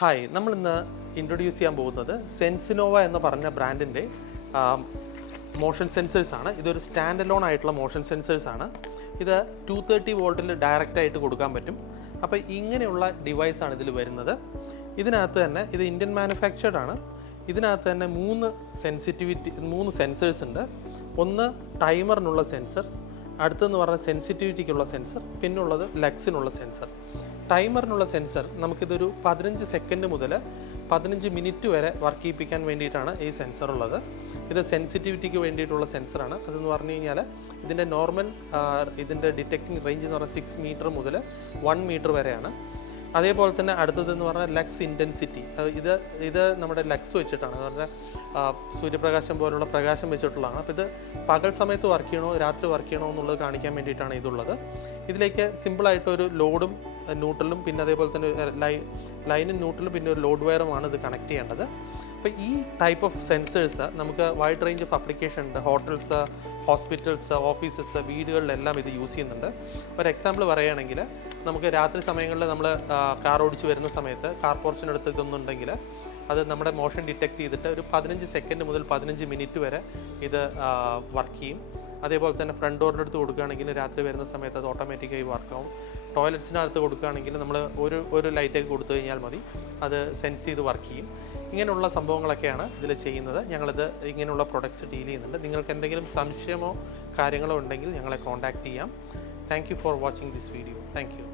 Hi, നമ്മളിന്ന് introduce ചെയ്യാൻ പോകുന്നത് സെൻസിനോവ എന്ന് പറഞ്ഞ ബ്രാൻഡിൻ്റെ മോഷൻ സെൻസേഴ്സ് ആണ്. ഇതൊരു സ്റ്റാൻഡ് അലോൺ ആയിട്ടുള്ള മോഷൻ സെൻസേഴ്സ് ആണ്. ഇത് 230 വോൾട്ടിൽ ഡയറക്റ്റ് ആയിട്ട് കൊടുക്കാൻ പറ്റും. അപ്പോൾ ഇങ്ങനെയുള്ള ഡിവൈസാണ് ഇതിൽ വരുന്നത്. ഇതിനകത്ത് തന്നെ ഇത് ഇന്ത്യൻ മാനുഫാക്ചർഡ് ആണ്. ഇതിനകത്ത് തന്നെ മൂന്ന് സെൻസേഴ്സ് ഉണ്ട്. ഒന്ന് ടൈമറിനുള്ള സെൻസർ, അടുത്തെന്ന് പറഞ്ഞാൽ സെൻസിറ്റിവിറ്റിക്കുള്ള സെൻസർ, പിന്നുള്ളത് ലക്സിനുള്ള സെൻസർ. ടൈമറിനുള്ള സെൻസർ നമുക്കിതൊരു 15 സെക്കൻഡ് മുതൽ 15 മിനിറ്റ് വരെ വർക്ക് ചെയ്യിപ്പിക്കാൻ വേണ്ടിയിട്ടാണ് ഈ സെൻസർ ഉള്ളത്. ഇത് സെൻസിറ്റിവിറ്റിക്ക് വേണ്ടിയിട്ടുള്ള സെൻസറാണ്. അതെന്ന് പറഞ്ഞു കഴിഞ്ഞാൽ ഇതിൻ്റെ നോർമൽ ഇതിൻ്റെ ഡിറ്റക്റ്റിംഗ് റേഞ്ച് എന്ന് പറഞ്ഞാൽ 6 മീറ്റർ മുതൽ 1 മീറ്റർ വരെയാണ്. അതേപോലെ തന്നെ അടുത്തതെന്ന് പറഞ്ഞാൽ ലക്സ് ഇൻറ്റൻസിറ്റി. ഇത് നമ്മുടെ ലക്സ് വെച്ചിട്ടാണ്, എന്ന് പറഞ്ഞാൽ സൂര്യപ്രകാശം പോലുള്ള പ്രകാശം വെച്ചിട്ടുള്ളതാണ്. അപ്പോൾ ഇത് പകൽ സമയത്ത് വർക്ക് ചെയ്യണോ രാത്രി വർക്ക് ചെയ്യണോ എന്നുള്ളത് കാണിക്കാൻ വേണ്ടിയിട്ടാണ് ഇതുള്ളത്. ഇതിലേക്ക് സിമ്പിളായിട്ടൊരു ലോഡും ന്യൂട്രലും പിന്നെ അതേപോലെ തന്നെ ലൈനും ന്യൂട്രലും പിന്നെ ഒരു ലോഡ് വയറുമാണ് ഇത് കണക്ട് ചെയ്യേണ്ടത്. അപ്പോൾ ഈ ടൈപ്പ് ഓഫ് സെൻസേഴ്സ് നമുക്ക് വൈഡ് റേഞ്ച് ഓഫ് ആപ്ലിക്കേഷൻ ഉണ്ട്. ഹോട്ടൽസ്, ഹോസ്പിറ്റൽസ്, ഓഫീസസ്, വീടുകളിലെല്ലാം ഇത് യൂസ് ചെയ്യുന്നുണ്ട്. ഒരു എക്സാമ്പിൾ പറയുകയാണെങ്കിൽ നമുക്ക് രാത്രി സമയങ്ങളിൽ നമ്മൾ കാർ ഓടിച്ച് വരുന്ന സമയത്ത് കാർ പോർച്ചിനടുത്ത് ഇതൊന്നുണ്ടെങ്കിൽ അത് നമ്മുടെ മോഷൻ ഡിറ്റക്ട് ചെയ്തിട്ട് ഒരു 15 സെക്കൻഡ് മുതൽ 15 മിനിറ്റ് വരെ ഇത് വർക്ക് ചെയ്യും. അതേപോലെ തന്നെ ഫ്രണ്ട് ഡോറിൻ്റെ അടുത്ത് കൊടുക്കുകയാണെങ്കിൽ രാത്രി വരുന്ന സമയത്ത് അത് ഓട്ടോമാറ്റിക്കായി വർക്കാവും. ടോയ്ലറ്റ്സിനകത്ത് കൊടുക്കുകയാണെങ്കിൽ നമ്മൾ ഒരു ലൈറ്റൊക്കെ കൊടുത്തു കഴിഞ്ഞാൽ മതി, അത് സെൻസ് ചെയ്ത് വർക്ക് ചെയ്യും. ഇങ്ങനെയുള്ള സംഭവങ്ങളൊക്കെയാണ് ഇതിൽ ചെയ്യുന്നത്. ഞങ്ങളിത് ഇങ്ങനെയുള്ള പ്രൊഡക്ട്സ് ഡീൽ ചെയ്യുന്നുണ്ട്. നിങ്ങൾക്ക് എന്തെങ്കിലും സംശയമോ കാര്യങ്ങളോ ഉണ്ടെങ്കിൽ ഞങ്ങളെ കോൺടാക്റ്റ് ചെയ്യാം. Thank you for watching this video. Thank you.